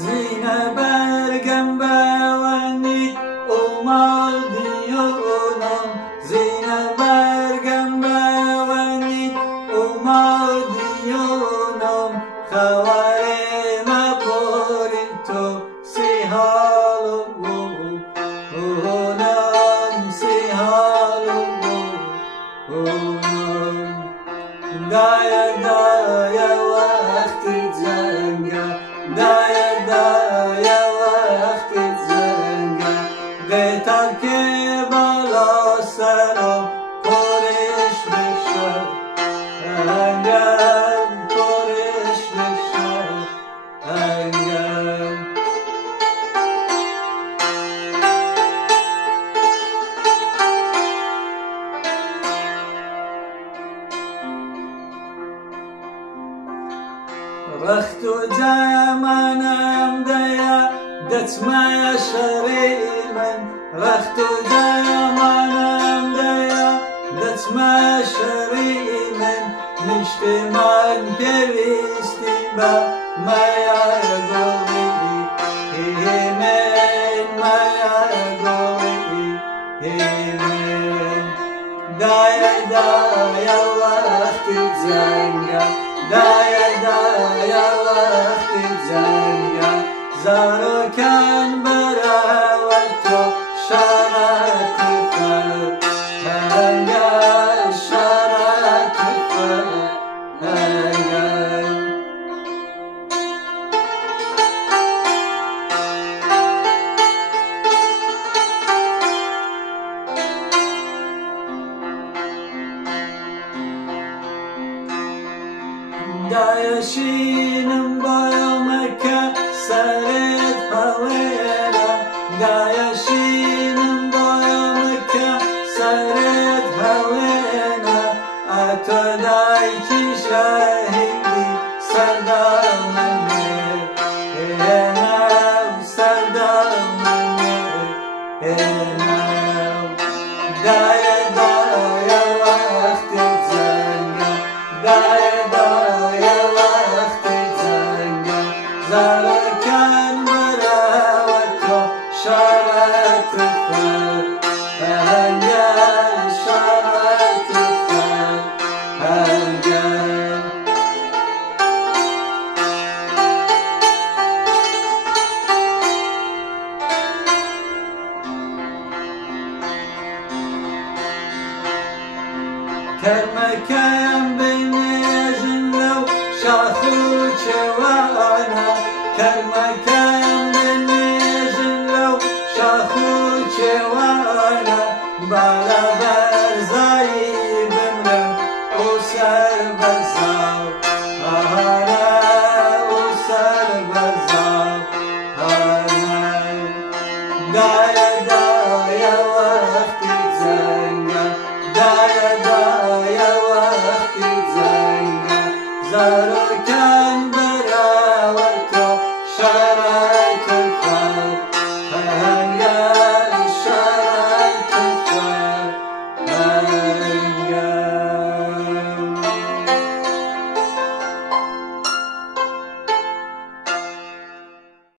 زینە بەرگەم بەوەنی ئومادیۆنم زینە بەرگەم بەوەنی ئومادیۆنم خەوارێمە پۆری تۆ سیهاڵ بوونم سیهاڵ بوونم دایە دایە وەختی جەنگە دایە دایە وەختی جەنگە دێتارکێ باڵا سەرم پۆرش بشە ئەنگەم پۆرش بشە ئەنگەم ڕەخت و جەمانەم دەیە دەچمەیە شەڕی من ڕەخت و جەمانەم دەیە دەچمەیە شەڕی من نیشتمان پێویستی بە مەیە گۆڵی هێمن مەیە گۆڵی هێمن دایە دایە وەختی جەنگە دایە دایە وەختی جەنگە زارۆکان بەراوە تۆ شارەتی فەر هەنگە شارەتی فەر هەنگە دایەشینم بۆمەکە سەرت هەڵێرە دایەشینم بۆمەکە سەرت هەڵێنە ئەتۆ دایکی شەهیدی سەردەمەنێ هێنە سەردەمەنێ هێنە دایە دایە وەختی جەنگە دایە دایە وەختی جەنگە زارۆکان بەراوە تۆ شارەتی فەر هەنگە شارەتی فەر هەنگە کەرمەکەم بنێژن لەو شاخ و چێوانە کەرمەکەم بنێژن لەو شاخ و چێوانە با لە بەرزایی بمرم ئەو سەر بەرزاو هەنە ئەو سەر بەرزاو هەنە دایە دایە وەختی جەنگە دایە دایە وەختی جەنگە زارۆ